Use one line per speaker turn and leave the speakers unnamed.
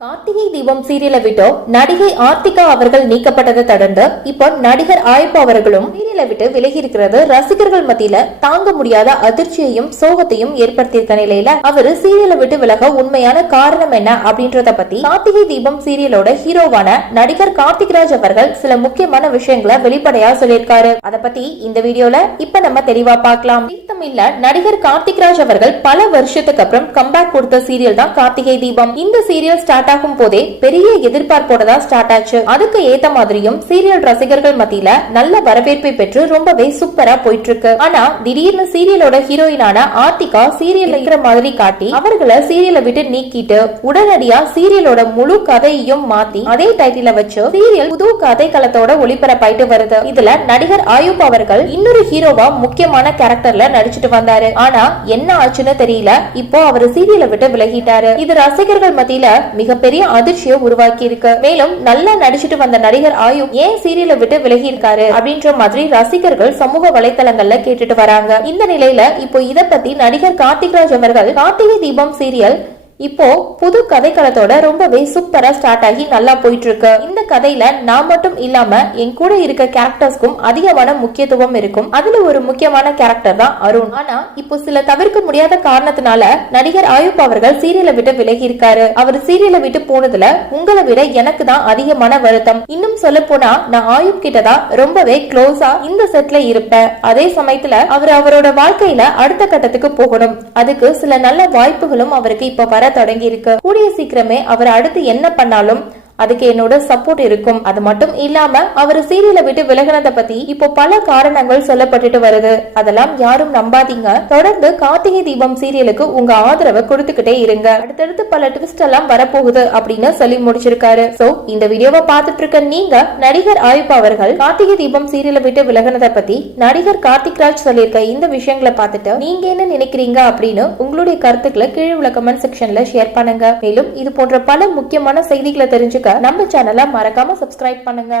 கார்த்திகை தீபம் சீரியலை விட்டு நடிகை ஆர்த்திகா அவர்கள் நீக்கப்பட்டதை தொடர்ந்து இப்போ நடிகர் ஆயுப் அவர்களும் சீரியலை விட்டு விலகி இருக்கிறது ரசிகர்கள் மத்தியில தாங்க முடியாத அதிர்ச்சியையும் சோகத்தையும் ஏற்படுத்தியிருக்க நிலையில அவரு சீரியலை விட்டு விலக உண்மையான காரணம் என்ன அப்படின்றத பத்தி கார்த்திகை தீபம் சீரியலோட ஹீரோவான நடிகர் கார்த்திக்ராஜ் அவர்கள் சில முக்கியமான விஷயங்களை வெளிப்படையா சொல்லியிருக்காரு. அத பத்தி இந்த வீடியோல இப்ப நம்ம தெளிவா பார்க்கலாம். தமிழ்ல நடிகர் கார்த்திக்ராஜ் அவர்கள் பல வருஷத்துக்கு அப்புறம் கம்பேக் கொடுத்த சீரியல் தான் கார்த்திகை தீபம். இந்த சீரியல் ஸ்டார்ட் ஸ்டார்ட் ஆகும் போதே பெரிய எதிர்பார்ப்போட தான் ஸ்டார்ட் ஆச்சு அதுக்கு ஏத்த மாதிரியும் சீரியல் ரசிகர்கள் மத்தியில நல்ல வரவேற்பை பெற்று ரொம்பவே சூப்பரா போயிட்டு இருக்கு ஆனா திடீர்னு சீரியலோட ஹீரோயினான ஆர்த்திகா சீரியல் இருக்கிற மாதிரி காட்டி அவர்களை சீரியலை விட்டு நீக்கிட்டு உடனடியா சீரியலோட முழு கதையையும் மாத்தி அதே டைட்டில வச்சு சீரியல் புது கதை களத்தோட ஒளிபரப்பாயிட்டு வருது. இதுல நடிகர் ஆயுப் அவர்கள் இன்னொரு ஹீரோவா முக்கியமான கேரக்டர்ல நடிச்சிட்டு வந்தாரு. ஆனா என்ன ஆச்சுன்னு தெரியல. இப்போ அவர் சீரியலை விட்டு விலகிட்டாரு. இது ரசிகர்கள் மத்தியில மிக மிகப்பெரிய அதிர்ச்சியை உருவாக்கி இருக்கு. மேலும் நல்லா நடிச்சிட்டு வந்த நடிகர் ஆயு ஏன் சீரியலை விட்டு விலகி இருக்காரு அப்படின்ற மாதிரி ரசிகர்கள் சமூக வலைதளங்கள்ல கேட்டுட்டு வராங்க. இந்த நிலையில இப்போ இத பத்தி நடிகர் கார்த்திக்ராஜ் அவர்கள் கார்த்திகை தீபம் சீரியல் இப்போ புது கதைக்களத்தோட ரொம்பவே சூப்பரா ஸ்டார்ட் ஆகி நல்லா போயிட்டு இருக்கு இந்த கதையில நான் மட்டும் இல்லாம என் கூட இருக்க கேரக்டர்ஸ்க்கும் அதிகமான முக்கியத்துவம் இருக்கும். அதுல ஒரு முக்கியமான கேரக்டர் தான் அருண். ஆனா இப்போ சில தவிர்க்க முடியாத காரணத்தினால நடிகர் ஆயுப் அவர்கள் சீரியலை விட்டு விலகி இருக்காரு. அவர் சீரியலை விட்டு போனதுல உங்களை விட எனக்கு தான் அதிகமான வருத்தம். இன்னும் சொல்ல போனா நான் ஆயுப் கிட்ட தான் ரொம்பவே க்ளோஸா இந்த செட்ல இருப்பேன். அதே சமயத்துல அவர் அவரோட வாழ்க்கையில அடுத்த கட்டத்துக்கு போகணும். அதுக்கு சில நல்ல வாய்ப்புகளும் அவருக்கு இப்ப வர தொடங்கி இருக்கு கூடிய சீக்கிரமே அவர் அடுத்து என்ன பண்ணாலும் அதுக்கு என்னோட சப்போர்ட் இருக்கும். அது மட்டும் இல்லாம அவர் சீரியலை விட்டு விலகினதை பத்தி இப்போ பல காரணங்கள் சொல்லப்பட்டுட்டு வருது. அதெல்லாம் யாரும் நம்பாதீங்க. தொடர்ந்து கார்த்திகை தீபம் சீரியலுக்கு உங்க ஆதரவை கொடுத்துக்கிட்டே இருங்க. அடுத்தடுத்து பல ட்விஸ்ட் எல்லாம் வரப்போகுது அப்படின்னு சொல்லி முடிச்சிருக்காரு. சோ இந்த வீடியோவை பார்த்துட்டு இருக்க நீங்க நடிகர் ஆயுப் அவர்கள் கார்த்திகை தீபம் சீரியலை விட்டு விலகினதை பத்தி நடிகர் கார்த்திக் ராஜ் சொல்லியிருக்க இந்த விஷயங்களை பார்த்துட்டு நீங்க என்ன நினைக்கிறீங்க அப்படின்னு உங்களுடைய கருத்துக்களை கீழே உள்ள கமெண்ட் செக்ஷன்ல ஷேர் பண்ணுங்க. மேலும் இது போன்ற பல முக்கியமான செய்திகளை தெரிஞ்சுக்க தெரிஞ்சுக்க நம்ம சேனலை மறக்காம சப்ஸ்கிரைப் பண்ணுங்க.